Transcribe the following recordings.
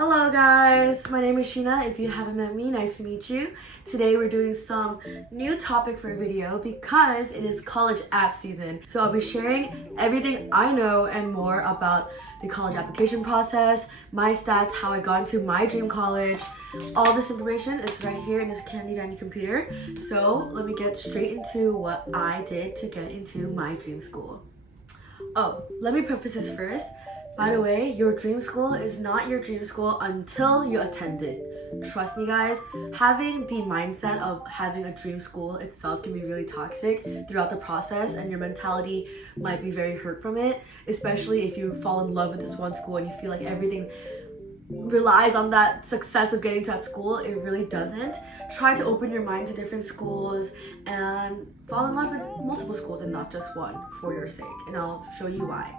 Hello guys, my name is Sheena. If you haven't met me, nice to meet you. Today we're doing some new topic for a video because it is college app season. So I'll be sharing everything I know and more about the college application process, my stats, how I got into my dream college. All this information is right here in this candy dandy computer. So let me get straight into what I did to get into my dream school. Oh, let me preface this first. By the way, your dream school is not your dream school until you attend it. Trust me guys, having the mindset of having a dream school itself can be really toxic throughout the process, and your mentality might be very hurt from it, especially if you fall in love with this one school and you feel like everything relies on that success of getting to that school. It really doesn't. Try to open your mind to different schools and fall in love with multiple schools and not just one for your sake, and I'll show you why.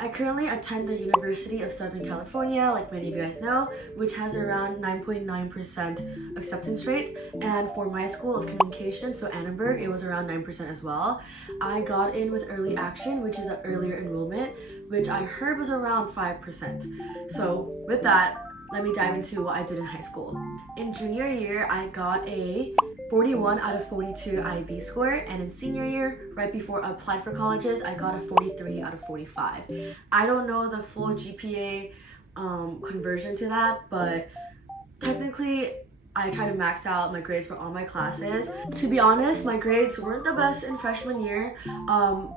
I currently attend the University of Southern California, like many of you guys know, which has around 9.9% acceptance rate. And for my school of communication, so Annenberg, it was around 9% as well. I got in with early action, which is an earlier enrollment, which I heard was around 5%. So with that, let me dive into what I did in high school. In junior year, I got a 41 out of 42 IB score, and in senior year, right before I applied for colleges, I got a 43 out of 45. I don't know the full GPA conversion to that, but technically I try to max out my grades for all my classes. To be honest, my grades weren't the best in freshman year,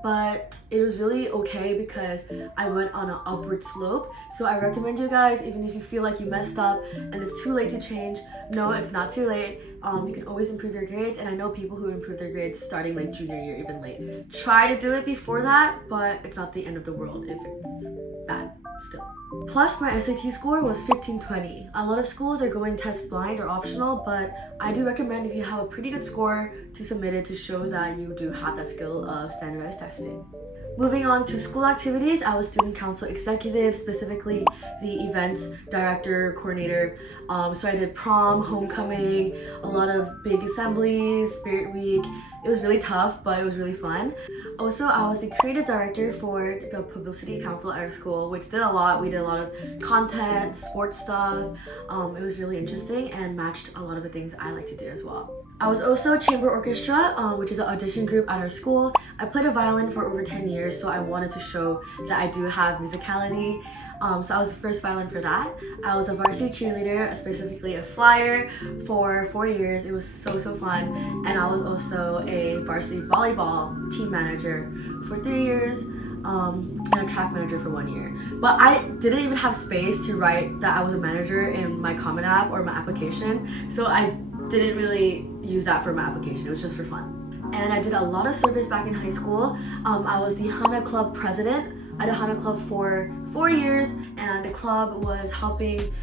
but it was really okay because I went on an upward slope. So I recommend you guys, even if you feel like you messed up and it's too late to change, no, it's not too late. You can always improve your grades, and I know people who improve their grades starting like junior year, even late. Try to do it before that, but it's not the end of the world if it's bad still. Plus, my SAT score was 1520. A lot of schools are going test blind or optional, but I do recommend if you have a pretty good score to submit it to show that you do have that skill of standardized testing. Moving on to school activities, I was student council executive, specifically the events director, coordinator. So I did prom, homecoming, a lot of big assemblies, spirit week. It was really tough, but it was really fun. Also, I was the creative director for the publicity council at our school, which did a lot. We did a lot of content, sports stuff. It was really interesting and matched a lot of the things I like to do as well. I was also chamber orchestra, which is an audition group at our school. I played a violin for over 10 years, so I wanted to show that I do have musicality. So I was the first violin for that. I was a varsity cheerleader, specifically a flyer, for 4 years. It was so fun. And I was also a varsity volleyball team manager for 3 years, and a track manager for 1 year. But I didn't even have space to write that I was a manager in my Common App or my application, so I didn't really use that for my application. It was just for fun. And I did a lot of service back in high school. I was the HANA Club president. I did HANA Club for 4 years, and the club was helping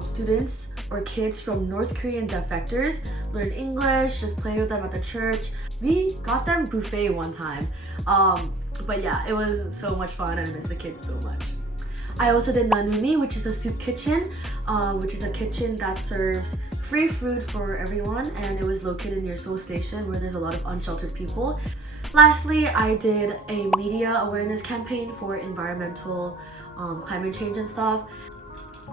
students or kids from North Korean defectors learn English, just play with them at the church. We got them buffet one time. But yeah, it was so much fun, and I miss the kids so much. I also did Nanumi, which is a soup kitchen, which is a kitchen that serves free food for everyone, and it was located near Seoul Station, where there's a lot of unsheltered people. Lastly, I did a media awareness campaign for environmental climate change and stuff.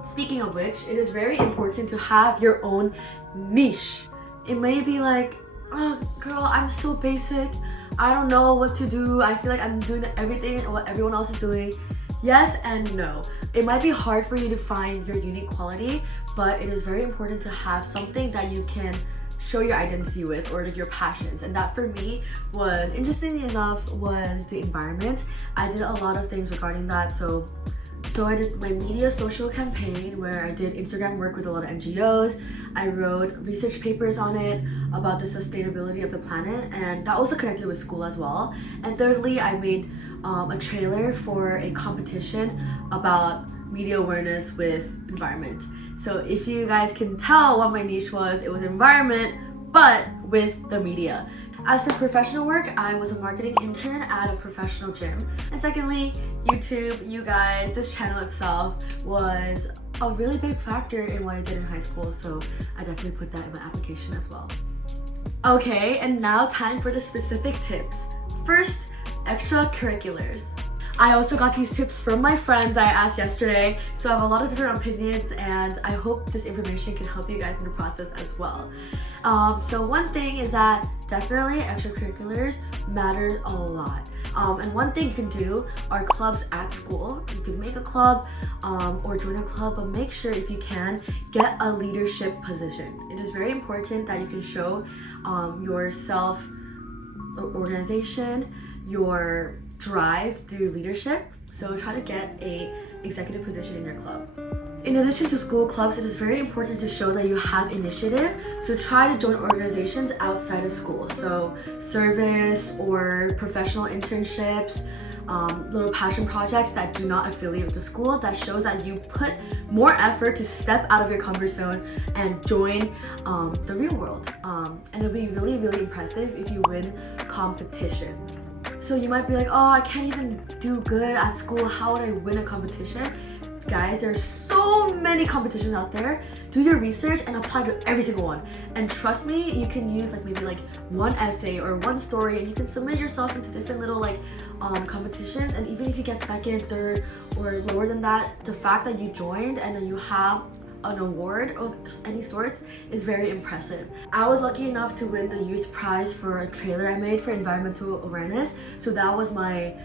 Speaking of which, it is very important to have your own niche. It may be like, oh girl, I'm so basic, I don't know what to do, I feel like I'm doing everything what everyone else is doing. Yes and no. It might be hard for you to find your unique quality, but it is very important to have something that you can show your identity with, or like your passions. And that for me was, interestingly enough, was the environment. I did a lot of things regarding that. So I did my media social campaign, where I did Instagram work with a lot of NGOs. I wrote research papers on it about the sustainability of the planet, and that also connected with school as well. And thirdly, I made a trailer for a competition about media awareness with environment. So if you guys can tell what my niche was, it was environment, but with the media. As for professional work, I was a marketing intern at a professional gym. And secondly, YouTube, you guys, this channel itself was a really big factor in what I did in high school, so I definitely put that in my application as well. Okay, and now time for the specific tips. First, extracurriculars. I also got these tips from my friends I asked yesterday, so I have a lot of different opinions, and I hope this information can help you guys in the process as well. So one thing is that definitely extracurriculars matter a lot. And one thing you can do are clubs at school. You can make a club or join a club, but make sure if you can, get a leadership position. It is very important that you can show your self-organization, your drive through leadership. So try to get a executive position in your club. In addition to school clubs, it is very important to show that you have initiative. So try to join organizations outside of school. So service or professional internships, little passion projects that do not affiliate with the school, that shows that you put more effort to step out of your comfort zone and join the real world. And it'll be really, really impressive if you win competitions. So you might be like, oh, I can't even do good at school. How would I win a competition? Guys, there's so many competitions out there. Do your research and apply to every single one. And trust me, you can use maybe one essay or one story, and you can submit yourself into different little competitions. And even if you get second, third, or lower than that, the fact that you joined and then you have an award of any sorts is very impressive. I was lucky enough to win the youth prize for a trailer I made for environmental awareness, so that was my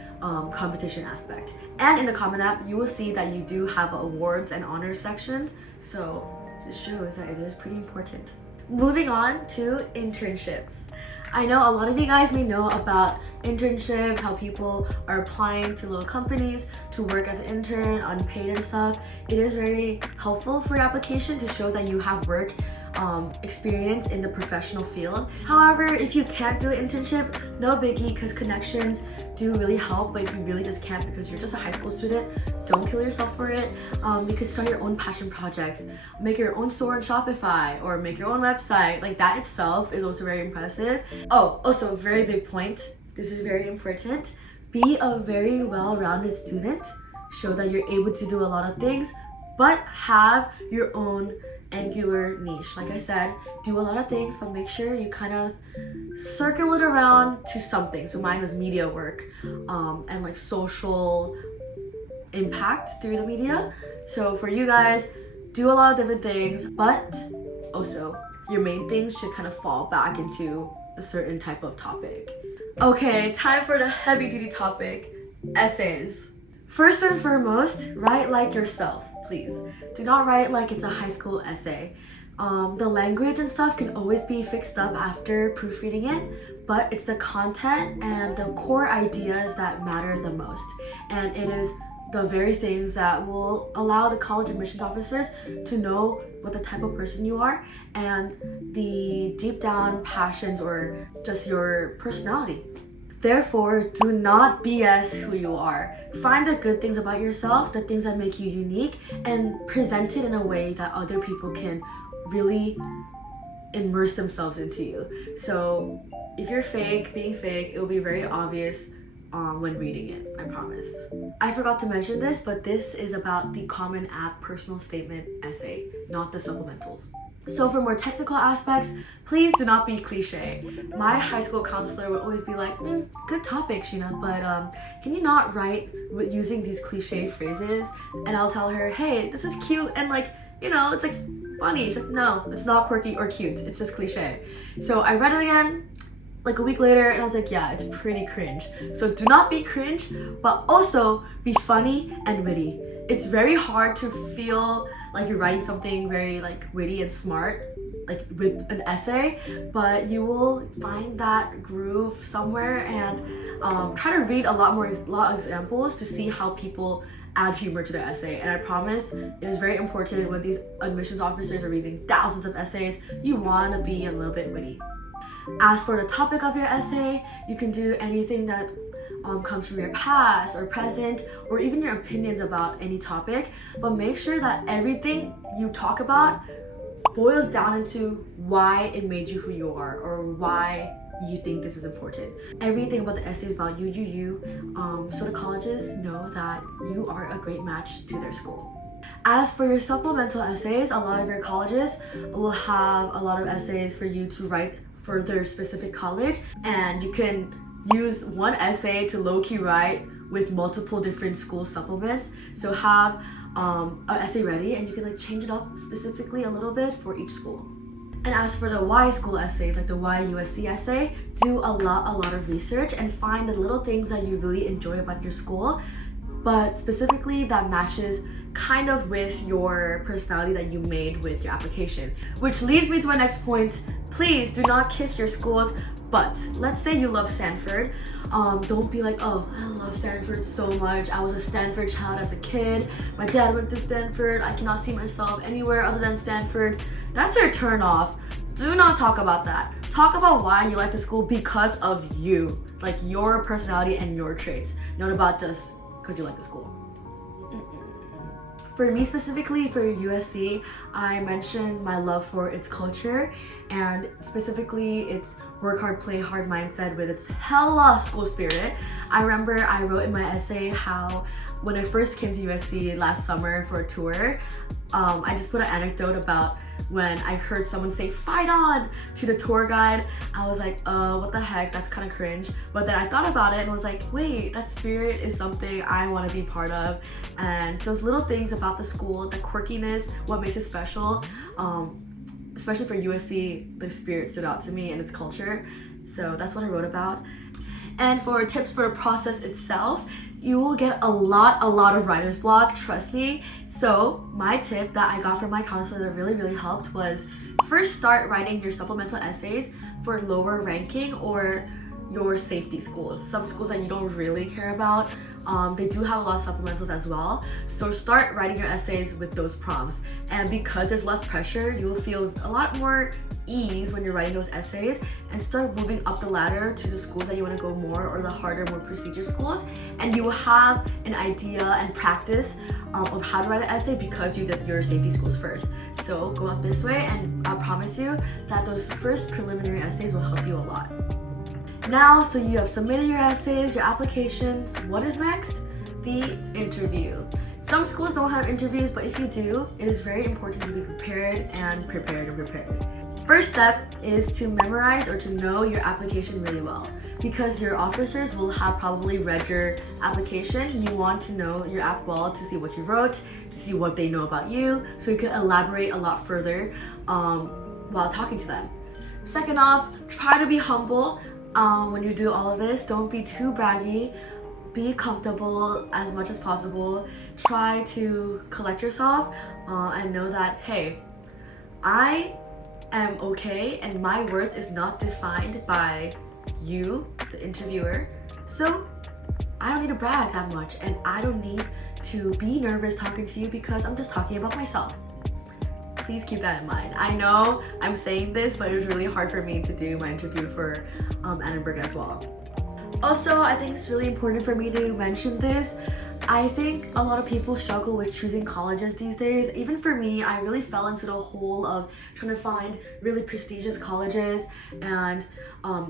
competition aspect. And in the Common App, you will see that you do have awards and honors sections, so it shows that it is pretty important. Moving on to internships. I know a lot of you guys may know about internships, how people are applying to little companies to work as an intern, unpaid and stuff. It is very helpful for your application to show that you have work experience in the professional field. However, if you can't do an internship, no biggie, because connections do really help. But if you really just can't because you're just a high school student, don't kill yourself for it. You could start your own passion projects, make your own store on Shopify, or make your own website. That itself is also very impressive. Oh, also very big point, this is very important. Be a very well-rounded student. Show that you're able to do a lot of things, but have your own angular niche. Like I said, do a lot of things, but make sure you kind of circle it around to something. So mine was media work and social impact through the media. So for you guys, do a lot of different things, but also your main things should kind of fall back into a certain type of topic. Okay, time for the heavy duty topic, essays. First and foremost, write like yourself, please. Do not write like it's a high school essay. The language and stuff can always be fixed up after proofreading it, but it's the content and the core ideas that matter the most. And it is the very things that will allow the college admissions officers to know what the type of person you are and the deep down passions or just your personality. Therefore, do not BS who you are. Find the good things about yourself, the things that make you unique, and present it in a way that other people can really immerse themselves into you. So if you're being fake, it will be very obvious when reading it, I promise. I forgot to mention this, but this is about the Common App personal statement essay, not the supplementals. So for more technical aspects, please do not be cliche. My high school counselor would always be like, good topic, Sheena, but can you not write using these cliche phrases? And I'll tell her, hey, this is cute and it's funny. She's like, no, it's not quirky or cute, it's just cliche. So I read it again, a week later, and I was like, yeah, it's pretty cringe. So do not be cringe, but also be funny and witty. It's very hard to feel like you're writing something very witty and smart, with an essay, but you will find that groove somewhere and try to read a lot of examples to see how people add humor to their essay. And I promise it is very important when these admissions officers are reading thousands of essays, you want to be a little bit witty. As for the topic of your essay, you can do anything that comes from your past or present, or even your opinions about any topic, but make sure that everything you talk about boils down into why it made you who you are or why you think this is important. Everything about the essay is about you, so the colleges know that you are a great match to their school. As for your supplemental essays, a lot of your colleges will have a lot of essays for you to write for their specific college, and you can use one essay to low-key write with multiple different school supplements. So have an essay ready, and you can like change it up specifically a little bit for each school. And as for the Y school essays, like the Y USC essay, do a lot of research and find the little things that you really enjoy about your school, but specifically that matches kind of with your personality that you made with your application. Which leads me to my next point. Please do not kiss your school's butt. Let's say you love Stanford. Don't be like, oh, I love Stanford so much. I was a Stanford child as a kid. My dad went to Stanford. I cannot see myself anywhere other than Stanford. That's your turn off. Do not talk about that. Talk about why you like the school because of you, like your personality and your traits, not about just because you like the school. For me specifically, for USC, I mentioned my love for its culture and specifically its work hard, play hard mindset with its hella school spirit. I remember I wrote in my essay how when I first came to USC last summer for a tour, I just put an anecdote about when I heard someone say "fight on" to the tour guide. I was like, what the heck, that's kind of cringe. But then I thought about it and was like, wait, that spirit is something I want to be part of. And those little things about the school, the quirkiness, what makes it special, especially for USC, the spirit stood out to me and its culture. So that's what I wrote about. And for tips for the process itself, you will get a lot of writer's block, trust me. So my tip that I got from my counselor that really helped was first start writing your supplemental essays for lower ranking or your safety schools, some schools that you don't really care about. They do have a lot of supplementals as well. So start writing your essays with those prompts. And because there's less pressure, you'll feel a lot more ease when you're writing those essays and start moving up the ladder to the schools that you want to go more or the harder, more procedure schools. And you will have an idea and practice of how to write an essay because you did your safety schools first. So go up this way, and I promise you that those first preliminary essays will help you a lot. Now, so you have submitted your essays, your applications. What is next? The interview. Some schools don't have interviews, but if you do, it is very important to be prepared. First step is to memorize or to know your application really well, because your officers will have probably read your application. You want to know your app well to see what you wrote, to see what they know about you, so you can elaborate a lot further while talking to them. Second off, try to be humble. When you do all of this, don't be too braggy. Be comfortable as much as possible. Try to collect yourself and know that, hey, I am okay and my worth is not defined by you, the interviewer. So I don't need to brag that much, and I don't need to be nervous talking to you because I'm just talking about myself. Please keep that in mind. I know I'm saying this, but it was really hard for me to do my interview for Edinburgh as well. Also, I think it's really important for me to mention this. I think a lot of people struggle with choosing colleges these days. Even for me, I really fell into the hole of trying to find really prestigious colleges and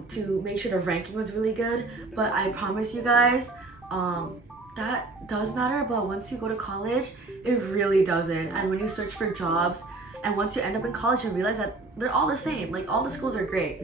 to make sure the ranking was really good. But I promise you guys, that does matter, but once you go to college, it really doesn't. And when you search for jobs, and once you end up in college, you realize that they're all the same. Like, all the schools are great.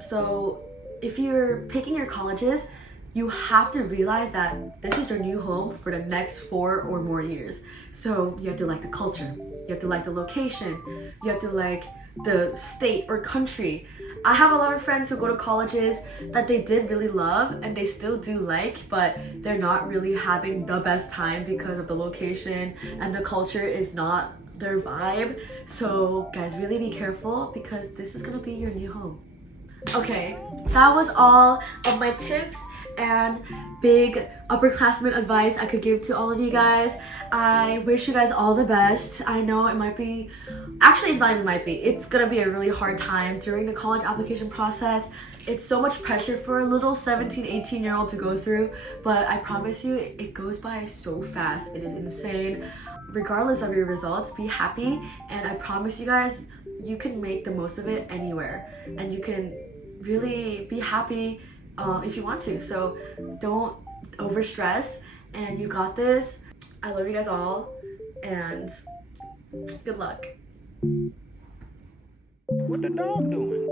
So if you're picking your colleges, you have to realize that this is your new home for the next 4 or more years. So you have to like the culture, you have to like the location, you have to like the state or country. I have a lot of friends who go to colleges that they did really love and they still do like, but they're not really having the best time because of the location and the culture is not their vibe. So guys, really be careful because this is gonna be your new home. Okay, that was all of my tips and big upperclassmen advice I could give to all of you guys. I wish you guys all the best. I know it might be, actually it's not even might be, it's gonna be a really hard time during the college application process. It's so much pressure for a little 17, 18-year-old to go through, but I promise you, it goes by so fast. It is insane. Regardless of your results, be happy, and I promise you guys, you can make the most of it anywhere, and you can really be happy if you want to. So don't over stress, and you got this. I love you guys all, and good luck. What the dog doing?